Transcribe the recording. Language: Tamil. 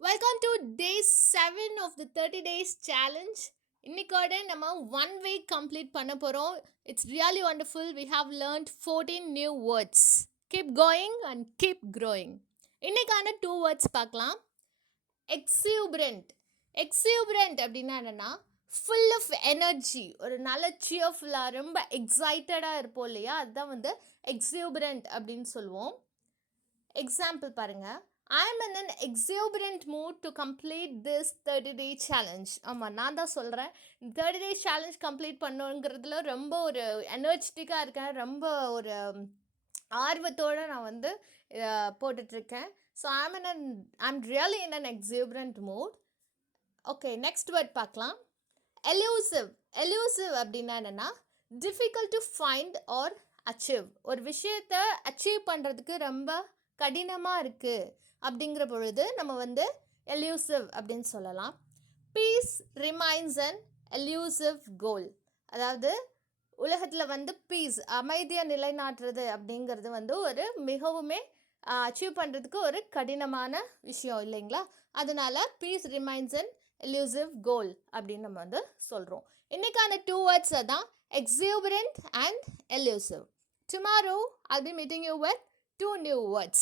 Welcome to day 7 of the 30 days challenge. இன்னைக்கோட நம்ம 1 week complete பண்ண போறோம். It's really wonderful. We have learned 14 new words. Keep going and keep growing. இன்னைக்கான 2 words பார்க்கலாம். Exuberant. Exuberant அப்படின்னா என்னன்னா full of energy, ஒரு நல்ல cheerful-ஆ ரொம்ப எக்ஸைட்டடா இருப்போம் இல்லையா, அதுதான் வந்து exuberant அப்படின்னு சொல்லுவோம். எக்ஸாம்பிள் பாருங்க, I am in an exuberant mood to complete this 30-day challenge. ஆமாம், நான் தான் சொல்கிறேன், 30 days சேலஞ்ச் கம்ப்ளீட் பண்ணுங்கிறதுல ரொம்ப ஒரு எனர்ஜெட்டிக்காக இருக்கேன், ரொம்ப ஒரு ஆர்வத்தோடு நான் வந்து போட்டுட்ருக்கேன். So I'm really in an exuberant mood. Okay, next word பார்க்கலாம். எலூசிவ். எலூசிவ் அப்படின்னா என்னென்னா difficult to find or achieve. ஒரு விஷயத்தை அச்சீவ் பண்ணுறதுக்கு ரொம்ப கடினமாக இருக்குது அப்படிங்கிற பொழுது நம்ம வந்து எல்யூசிவ் அப்படின்னு சொல்லலாம். பீஸ் ரிமைன்ஸ் அன் எல்யூசிவ் கோல். அதாவது உலகத்தில் வந்து பீஸ், அமைதியை நிலைநாட்டுறது அப்படிங்கிறது வந்து ஒரு மிகவுமே அச்சீவ் பண்ணுறதுக்கு ஒரு கடினமான விஷயம் இல்லைங்களா, அதனால பீஸ் ரிமைன்ஸ் அன் எல்யூசிவ் கோல் அப்படின்னு நம்ம வந்து சொல்கிறோம். இன்றைக்கான 2 words தான் exuberant and elusive. Tomorrow I'll be meeting you with 2 new words.